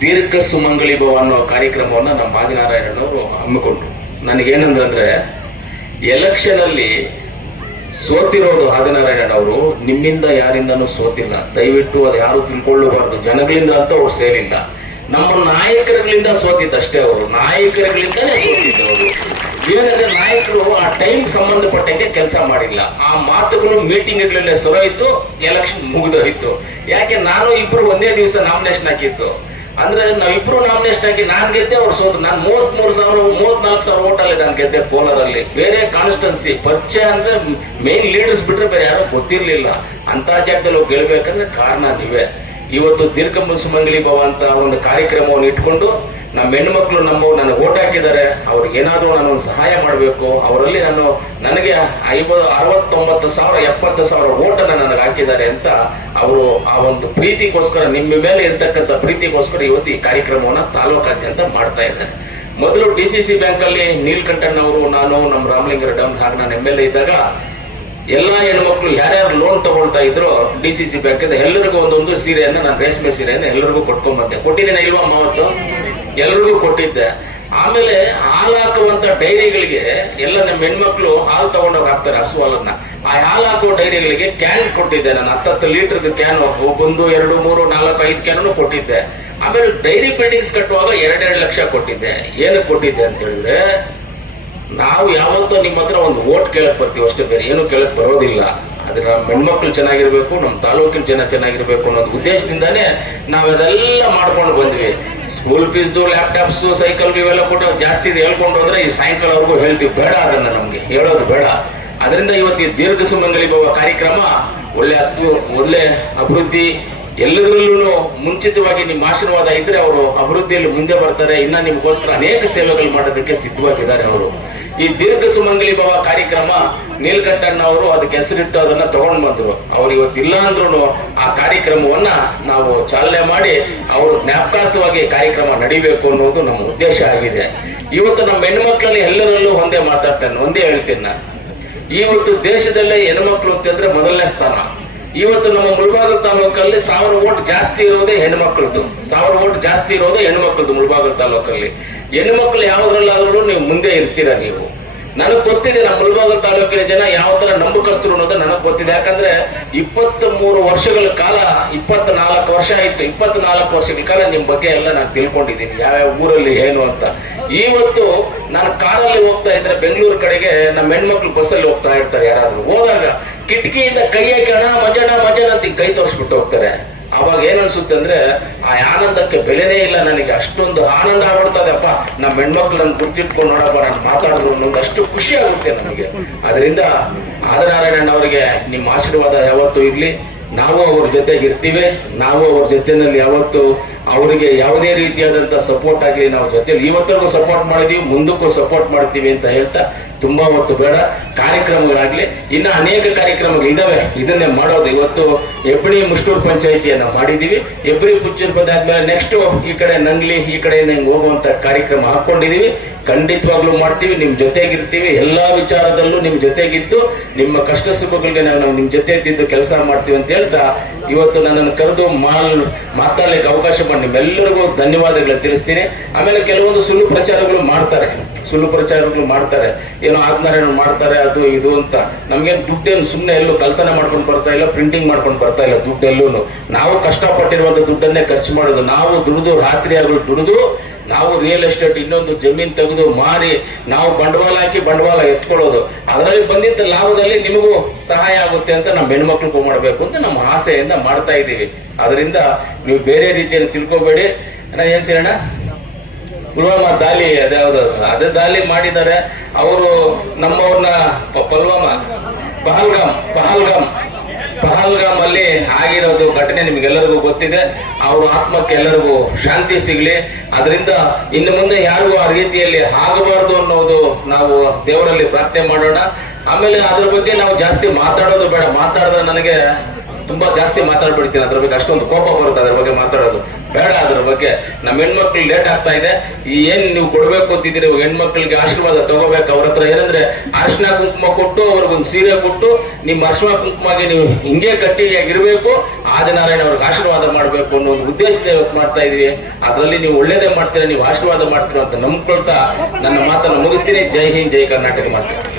ದೀರ್ಘ ಸುಮಂಗಲಿ ಭವ ಅನ್ನೋ ಕಾರ್ಯಕ್ರಮವನ್ನು ನಮ್ಮ ಆದಿನಾರಾಯಣನವರು ಹಮ್ಮಿಕೊಂಡ್ರು. ನನಗೇನಂದ್ರೆ ಎಲೆಕ್ಷನ್ ಅಲ್ಲಿ ಸೋತಿರೋದು ಅವರು ನಿಮ್ಮಿಂದ ಯಾರಿಂದನೂ ಸೋತಿಲ್ಲ. ದಯವಿಟ್ಟು ಅದು ಯಾರು ತಿಳ್ಕೊಳ್ಳಬಾರ್ದು. ಜನಗಳಿಂದ ಅಂತ ಅವ್ರು ಸೇರಿಲ್ಲ. ನಮ್ಮ ನಾಯಕರುಗಳಿಂದ ಸೋತಿದ್ದಷ್ಟೇ ಅವರು. ನಾಯಕರುಗಳಿಂದನೇ ಸೋತಿದ್ದವರು. ಏನಂದ್ರೆ, ನಾಯಕರು ಆ ಟೈಮ್ ಸಂಬಂಧಪಟ್ಟಂಗೆ ಕೆಲಸ ಮಾಡಿಲ್ಲ. ಆ ಮಾತುಗಳು ಮೀಟಿಂಗ್ಗಳಲ್ಲೇ ಇತ್ತು ಎಲೆಕ್ಷನ್ ಮುಗಿದೋಯ್ತು. ಯಾಕೆ, ನಾನು ಇಬ್ರು ಒಂದೇ ದಿವಸ ನಾಮಿನೇಷನ್ ಹಾಕಿತ್ತು. ಅಂದ್ರೆ ನಾವಿಬ್ರು ನಾಮಿನೇಷನ್ ಹಾಕಿ ನಾನ್ ಗೆದ್ದೆ, ಅವ್ರು ಸೋತು ನಾನು ಮೂವತ್ ಮೂರು ಸಾವಿರ ಮೂವತ್ನಾಲ್ಕು ಸಾವಿರ ಓಟಲ್ಲಿ ನಾನು ಗೆದ್ದೆ ಕೋಲಾರಲ್ಲಿ ಬೇರೆ ಕಾನ್ಸ್ಟೆನ್ಸಿ ಪರಿಚಯ ಅಂದ್ರೆ ಮೇನ್ ಲೀಡರ್ಸ್ ಬಿಟ್ರೆ ಬೇರೆ ಯಾರು ಗೊತ್ತಿರ್ಲಿಲ್ಲ. ಅಂತ ಜಾಗದಲ್ಲಿ ಹೋಗಿ ಗೆಲ್ಬೇಕಂದ್ರೆ ಕಾರಣ ನೀವೇ. ಇವತ್ತು ದೀರ್ಘ ಸುಮಂಗಲಿ ಭವ ಅಂತ ಒಂದು ಕಾರ್ಯಕ್ರಮವನ್ನು ಇಟ್ಕೊಂಡು ನಮ್ಮ ಹೆಣ್ಮಕ್ಳು ನಮ್ಮ ನನ್ನ ಓಟ್ ಹಾಕಿದ್ದಾರೆ, ಅವ್ರಿಗೆ ಏನಾದ್ರೂ ನಾನು ಸಹಾಯ ಮಾಡಬೇಕು, ಅವರಲ್ಲಿ ನಾನು ನನಗೆ ಐವತ್ತು, ಅರವತ್ತೊಂಬತ್ತು ಸಾವಿರ, ಎಪ್ಪತ್ತು ಸಾವಿರ ಓಟನ್ನು ನನಗೆ ಹಾಕಿದ್ದಾರೆ ಅಂತ ಅವರು ಆ ಒಂದು ಪ್ರೀತಿಗೋಸ್ಕರ, ನಿಮ್ಮ ಮೇಲೆ ಇರ್ತಕ್ಕಂಥ ಪ್ರೀತಿಗೋಸ್ಕರ ಇವತ್ತು ಈ ಕಾರ್ಯಕ್ರಮವನ್ನ ತಾಲೂಕಾದ್ಯಂತ ಮಾಡ್ತಾ ಇದ್ದಾರೆ. ಮೊದಲು ಡಿ ಸಿ ಸಿ ಬ್ಯಾಂಕ್ ಅಲ್ಲಿ ನೀಲ್ಕಂಠನ್ ಅವರು ನಾನು, ನಮ್ಮ ರಾಮಲಿಂಗರ ಡಮ್ ಹಾಗೆ ನಾನು ಎಂ ಎಲ್ ಎ ಇದ್ದಾಗ, ಎಲ್ಲಾ ಹೆಣ್ಮಕ್ಳು ಯಾರ್ಯಾರು ಲೋನ್ ತಗೊಳ್ತಾ ಇದ್ರು ಡಿ ಸಿ ಸಿ ಬ್ಯಾಂಕ್ ಎಲ್ಲರಿಗೂ ಒಂದೊಂದು ಸೀರೆಯನ್ನು ನಾನು ರೇಷ್ಮೆ ಸೀರೆಯನ್ನು ಎಲ್ಲರಿಗೂ ಕೊಟ್ಕೊಂಡ್ ಬಂದೆ ಕೊಟ್ಟಿದ್ದೇನೆ ಇಲ್ವಾ ಮಾವತ್ತು? ಎಲ್ಲರಿಗೂ ಕೊಟ್ಟಿದ್ದೆ. ಆಮೇಲೆ ಹಾಲು ಡೈರಿಗಳಿಗೆ ಎಲ್ಲ ನಮ್ಮ ಹೆಣ್ಮಕ್ಳು ಹಾಲು ತಗೊಂಡೋಗಿ ಹಾಕ್ತಾರೆ ಹಸು ಹಾಲನ್ನ ಆ ಹಾಲು ಡೈರಿಗಳಿಗೆ ಕ್ಯಾನ್ ಕೊಟ್ಟಿದ್ದೆ. ನಾನು ಹತ್ತತ್ತು ಲೀಟರ್ ಕ್ಯಾನ್ ಒಂದು, ಎರಡು, ಮೂರು, ನಾಲ್ಕು, ಐದು ಕ್ಯಾನು ಕೊಟ್ಟಿದ್ದೆ. ಆಮೇಲೆ ಡೈರಿ ಬಿಲ್ಡಿಂಗ್ಸ್ ಕಟ್ಟುವಾಗ ಎರಡೆರಡು ಲಕ್ಷ ಕೊಟ್ಟಿದ್ದೆ. ಏನಕ್ಕೆ ಕೊಟ್ಟಿದ್ದೆ ಅಂತ ಹೇಳಿದ್ರೆ, ನಾವು ಯಾವತ್ತೂ ನಿಮ್ಮ ಹತ್ರ ಒಂದು ಓಟ್ ಕೇಳಕ್ ಬರ್ತೀವಿ ಅಷ್ಟೇ ಬೇರೆ ಏನು ಕೇಳಕ್ ಬರೋದಿಲ್ಲ. ಅದ್ರ ನಮ್ಮ ಹೆಣ್ಮಕ್ಳು ಚೆನ್ನಾಗಿರ್ಬೇಕು, ನಮ್ಮ ತಾಲೂಕಿನ ಜನ ಚೆನ್ನಾಗಿರ್ಬೇಕು ಅನ್ನೋದು ಉದ್ದೇಶದಿಂದಾನೇ ನಾವೆಲ್ಲ ಮಾಡ್ಕೊಂಡು ಬಂದ್ವಿ. ಸ್ಕೂಲ್ ಫೀಸ್ದು ಲ್ಯಾಪ್ಟಾಪ್ಸ್ ಸೈಕಲ್ ಇವೆಲ್ಲ ಕೊಟ್ಟು ಜಾಸ್ತಿ ಹೇಳ್ಕೊಂಡು ಹೋದ್ರೆ ಈ ಸಾಯಂಕಾಲವರೆಗೂ ಹೇಳ್ತೀವಿ. ಬೇಡ ಅದನ್ನ ನಮ್ಗೆ. ಹೇಳೋದು ಬೇಡ. ಅದರಿಂದ ಇವತ್ತು ಈ ದೀರ್ಘ ಸುಮಂಗಲಿ ಬರುವ ಕಾರ್ಯಕ್ರಮ ಒಳ್ಳೆ ಒಳ್ಳೆ ಅಭಿವೃದ್ಧಿ ಎಲ್ಲದರಲ್ಲೂ ಮುಂಚಿತವಾಗಿ ನಿಮ್ಮ ಆಶೀರ್ವಾದ ಇದ್ರೆ ಅವರು ಅಭಿವೃದ್ಧಿಯಲ್ಲಿ ಮುಂದೆ ಬರ್ತಾರೆ. ಇನ್ನ ನಿಮಗೋಸ್ಕರ ಅನೇಕ ಸೇವೆಗಳು ಮಾಡೋದಕ್ಕೆ ಸಿದ್ಧವಾಗಿದ್ದಾರೆ ಅವರು. ಈ ದೀರ್ಘ ಸುಮಂಗಲಿ ಭವ ಕಾರ್ಯಕ್ರಮ ನೀಲ್ಕಂಠಣ್ಣ ಅವರು ಅದಕ್ಕೆ ಹೆಸರಿಟ್ಟು ಅದನ್ನ ತಗೊಂಡ್ ಬಂದ್ರು. ಅವ್ರು ಇವತ್ತಿಲ್ಲ ಅಂದ್ರೂ ಆ ಕಾರ್ಯಕ್ರಮವನ್ನ ನಾವು ಚಾಲನೆ ಮಾಡಿ ಅವರು ಜ್ಞಾಪಕಾರ್ಥವಾಗಿ ಕಾರ್ಯಕ್ರಮ ನಡಿಬೇಕು ಅನ್ನೋದು ನಮ್ಮ ಉದ್ದೇಶ ಆಗಿದೆ. ಇವತ್ತು ನಮ್ಮ ಹೆಣ್ಮಕ್ಳಲ್ಲಿ ಎಲ್ಲರಲ್ಲೂ ಒಂದೇ ಮಾತಾಡ್ತೇನೆ, ಒಂದೇ ಹೇಳ್ತೀನಿ ನಾನು. ಇವತ್ತು ದೇಶದಲ್ಲೇ ಹೆಣ್ಮಕ್ಳು ಅಂತಂದ್ರೆ ಮೊದಲನೇ ಸ್ಥಾನ. ಇವತ್ತು ನಮ್ಮ ಮುಳಬಾಗ ತಾಲೂಕಲ್ಲಿ ಸಾವಿರ ಓಟ್ ಜಾಸ್ತಿ ಇರೋದೇ ಹೆಣ್ಮಕ್ಳದ್ದು. ಸಾವಿರ ಓಟ್ ಜಾಸ್ತಿ ಇರೋದೇ ಹೆಣ್ಮಕ್ಳದ್ದು ಮುಳಬಾಗಲ್ ತಾಲೂಕಲ್ಲಿ. ಹೆಣ್ಮಕ್ಳು ಯಾವ್ದ್ರಲ್ಲಾದ್ರೂ ನೀವು ಮುಂದೆ ಇರ್ತೀರಾ ನೀವು. ನನಗೆ ಗೊತ್ತಿದೆ ನಮ್ಮ ಮುಳಬಾಗ ತಾಲೂಕಿನ ಜನ ಯಾವ ತರ ನಂಬಕಸ್ತರು ಅನ್ನೋದು ನನಗೆ ಗೊತ್ತಿದೆ. ಯಾಕಂದ್ರೆ ಇಪ್ಪತ್ತ್ ಮೂರು ವರ್ಷಗಳ ಕಾಲ ಇಪ್ಪತ್ತ್ ನಾಲ್ಕು ವರ್ಷ ಆಯ್ತು. ಇಪ್ಪತ್ನಾಲ್ಕು ವರ್ಷಗಳ ಕಾಲ ನಿಮ್ ಬಗ್ಗೆ ಎಲ್ಲ ನಾನು ತಿಳ್ಕೊಂಡಿದ್ದೀನಿ. ಯಾವ್ಯಾವ ಊರಲ್ಲಿ ಏನು ಅಂತ. ಇವತ್ತು ನಾನು ಕಾರಲ್ಲಿ ಹೋಗ್ತಾ ಇದ್ರೆ ಬೆಂಗಳೂರು ಕಡೆಗೆ ನಮ್ಮ ಹೆಣ್ಮಕ್ಳು ಬಸ್ಸಲ್ಲಿ ಹೋಗ್ತಾ ಇರ್ತಾರೆ ಯಾರಾದ್ರೂ. ಹೋದಾಗ ಕಿಟಕಿಯಿಂದ ಕೈ ಹಾಕಿ ಅಣ್ಣ ಮಜಣ ಮಜಣ ಅಂತ ಕೈ ತೋರಿಸ್ಬಿಟ್ಟು ಹೋಗ್ತಾರೆ. ಅವಾಗ ಏನ್ ಅನ್ಸುತ್ತೆ ಅಂದ್ರೆ, ಆ ಆನಂದಕ್ಕೆ ಬೆಲೆನೇ ಇಲ್ಲ ನನಗೆ. ಅಷ್ಟೊಂದು ಆನಂದ ಆಗ್ಬಿಡ್ತದಪ್ಪ ನಮ್ಮ ಹೆಣ್ಮಕ್ಳನ್ನ ನನ್ ಗುರ್ತಿಟ್ಕೊಂಡು ನೋಡಪ್ಪ, ನಾನು ಮಾತಾಡಿದ್ರು ಅನ್ನೋದು ಅಷ್ಟು ಖುಷಿ ಆಗುತ್ತೆ ನನಗೆ ಅದರಿಂದ ಆದನಾರಾಯಣ ಅವರಿಗೆ ನಿಮ್ಮ ಆಶೀರ್ವಾದ ಯಾವತ್ತೂ ಇರ್ಲಿ. ನಾವು ಅವ್ರ ಜೊತೆಗೆ ಇರ್ತೀವಿ. ನಾವು ಅವ್ರ ಜೊತೆನಲ್ಲಿ ಯಾವತ್ತು ಅವರಿಗೆ ಯಾವುದೇ ರೀತಿಯಾದಂತ ಸಪೋರ್ಟ್ ಆಗಲಿ. ನಾವು ಜೊತೆಲಿ ಇವತ್ತಿಗೂ ಸಪೋರ್ಟ್ ಮಾಡಿದೀವಿ, ಮುಂದಕ್ಕೂ ಸಪೋರ್ಟ್ ಮಾಡ್ತೀವಿ ಅಂತ ಹೇಳ್ತಾ ತುಂಬಾ ಮತ್ತು ಬೇಡ. ಕಾರ್ಯಕ್ರಮಗಳಾಗ್ಲಿ, ಇನ್ನ ಅನೇಕ ಕಾರ್ಯಕ್ರಮಗಳು ಇದಾವೆ. ಇದನ್ನೇ ಮಾಡೋದು. ಇವತ್ತು ಎಬ್ಬಣಿ ಮುಷ್ಟೂರು ಪಂಚಾಯಿತಿಯನ್ನ ಮಾಡಿದೀವಿ ಎಬ್ರಿ ಪುಚ್ಚೂರು ಬಂದಾದ್ಮೇಲೆ ನೆಕ್ಸ್ಟ್ ಈ ಕಡೆ ನಂಗ್ಲಿ, ಈ ಕಡೆ ನಂಗೆ ಹೋಗುವಂತ ಕಾರ್ಯಕ್ರಮ ಹಾಕೊಂಡಿದೀವಿ ಖಂಡಿತವಾಗ್ಲೂ ಮಾಡ್ತೀವಿ. ನಿಮ್ ಜೊತೆಗಿರ್ತೀವಿ. ಎಲ್ಲಾ ವಿಚಾರದಲ್ಲೂ ನಿಮ್ ಜೊತೆಗಿದ್ದು, ನಿಮ್ಮ ಕಷ್ಟ ಸುಖಗಳಿಗೆ ನಾವು ನಿಮ್ ಜೊತೆ ಇದ್ದು ಕೆಲಸ ಮಾಡ್ತೀವಿ ಅಂತ ಹೇಳ್ತಾ ಇವತ್ತು ನನ್ನನ್ನು ಕರೆದು ಮಾಲ್ ಮಾತಾಡ್ಲಿಕ್ಕೆ ಅವಕಾಶ ಮಾಡಿ ನಿಮ್ಮೆಲ್ಲರಿಗೂ ಧನ್ಯವಾದಗಳು ತಿಳಿಸ್ತೀನಿ. ಆಮೇಲೆ ಕೆಲವೊಂದು ಸುಳ್ಳು ಪ್ರಚಾರಗಳು ಮಾಡ್ತಾರೆ. ಸುಳ್ಳು ಪ್ರಚಾರಗಳು ಮಾಡ್ತಾರೆ. ಏನೋ ಆತ್ಮಾರಾಯಣ ಮಾಡ್ತಾರೆ, ಅದು ಇದು ಅಂತ. ನಮ್ಗೇನು ದುಡ್ಡೇನು ಸುಮ್ಮನೆ ಎಲ್ಲೂ ಕಲ್ಪನೆ ಮಾಡ್ಕೊಂಡು ಬರ್ತಾ ಇಲ್ಲ ಪ್ರಿಂಟಿಂಗ್ ಮಾಡ್ಕೊಂಡು ಬರ್ತಾ ಇಲ್ಲ ದುಡ್ಡೆಲ್ಲೂ ನಾವು ಕಷ್ಟಪಟ್ಟಿರುವಂತ ದುಡ್ಡನ್ನೇ ಖರ್ಚು ಮಾಡೋದು. ನಾವು ದುಡಿದು ರಾತ್ರಿ ಆಗಲು ದುಡಿದು, ನಾವು ರಿಯಲ್ ಎಸ್ಟೇಟ್ ಇನ್ನೊಂದು ಜಮೀನ್ ತೆಗೆದು ಮಾರಿ, ನಾವು ಬಂಡವಾಳ ಹಾಕಿ ಬಂಡವಾಳ ಎತ್ಕೊಳ್ಳೋದು. ಅದರಲ್ಲಿ ಬಂದಿದ್ದ ಲಾಭದಲ್ಲಿ ನಿಮಗೂ ಸಹಾಯ ಆಗುತ್ತೆ ಅಂತ ನಮ್ಮ ಹೆಣ್ಮಕ್ಳಿಗೂ ಮಾಡಬೇಕು ಅಂತ ನಮ್ಮ ಆಸೆಯಿಂದ ಮಾಡ್ತಾ ಇದ್ದೀವಿ. ಅದರಿಂದ ನೀವು ಬೇರೆ ರೀತಿಯಲ್ಲಿ ತಿಳ್ಕೊಬೇಡಿ. ಏನ್ ಸೇರಣ್ಣ ಪುಲ್ವಾಮಾ ದಾಳಿ ಅದ್ಯಾವ್ದು ಅದೇ ದಾಳಿ ಮಾಡಿದ್ದಾರೆ. ಅವರು ನಮ್ಮವ್ರನ್ನ ಪುಲ್ವಾಮಾ, ಪಹಲ್ಗಾಮ್ ಪಹಲ್ಗಾಮ್ ಪಹಲ್ಗಾಮ್ ಅಲ್ಲಿ ಆಗಿರೋದು ಘಟನೆ ನಿಮ್ಗೆಲ್ಲರಿಗೂ ಗೊತ್ತಿದೆ. ಅವ್ರ ಆತ್ಮಕ್ಕೆ ಎಲ್ಲರಿಗೂ ಶಾಂತಿ ಸಿಗ್ಲಿ. ಅದರಿಂದ ಇನ್ನು ಮುಂದೆ ಯಾರಿಗೂ ಆ ರೀತಿಯಲ್ಲಿ ಆಗಬಾರ್ದು ಅನ್ನೋದು ನಾವು ದೇವರಲ್ಲಿ ಪ್ರಾರ್ಥನೆ ಮಾಡೋಣ. ಆಮೇಲೆ ಅದ್ರ ಬಗ್ಗೆ ನಾವು ಜಾಸ್ತಿ ಮಾತಾಡೋದು ಬೇಡ. ಮಾತಾಡಿದ್ರೆ ನನಗೆ ತುಂಬಾ ಜಾಸ್ತಿ ಮಾತಾಡ್ಬಿಡ್ತೀನಿ. ಅದ್ರ ಬಗ್ಗೆ ಅಷ್ಟೊಂದು ಕೋಪ ಬರುತ್ತೆ ಅದ್ರ ಬಗ್ಗೆ ಮಾತಾಡೋದು. ಬೇಡ ಅದ್ರ ಬಗ್ಗೆ. ನಮ್ಮ ಹೆಣ್ಮಕ್ಳು ಲೇಟ್ ಆಗ್ತಾ ಇದೆ. ಏನ್ ನೀವು ಕೊಡ್ಬೇಕು ಅಂತಿದ್ದೀರಿ? ಹೆಣ್ಮಕ್ಳಿಗೆ ಆಶೀರ್ವಾದ ತಗೋಬೇಕು. ಅವ್ರ ಹತ್ರ ಏನಂದ್ರೆ ಅರ್ಶನ ಕುಂಕುಮ ಕೊಟ್ಟು ಅವ್ರಿಗೊಂದು ಸೀರೆ ಕೊಟ್ಟು ನಿಮ್ಮ ಅರ್ಶನ ಕುಂಕುಮಗೆ ನೀವು ಹಿಂಗೆ ಕಟ್ಟಿಯಾಗಿರ್ಬೇಕು. ಆದಿನಾರಾಯಣ ಅವ್ರಿಗೆ ಆಶೀರ್ವಾದ ಮಾಡಬೇಕು ಅನ್ನೋ ಒಂದು ಉದ್ದೇಶದ ಮಾಡ್ತಾ ಇದೀವಿ ಅದರಲ್ಲಿ ನೀವು ಒಳ್ಳೇದೇ ಮಾಡ್ತೀರಾ? ನೀವು ಆಶೀರ್ವಾದ ಮಾಡ್ತೀರಾ ಅಂತ ನಂಬ್ಕೊಳ್ತಾ ನನ್ನ ಮಾತನ್ನು ಮುಗಿಸ್ತೀನಿ. ಜೈ ಹಿಂದ್, ಜೈ ಕರ್ನಾಟಕ ಮಾತು.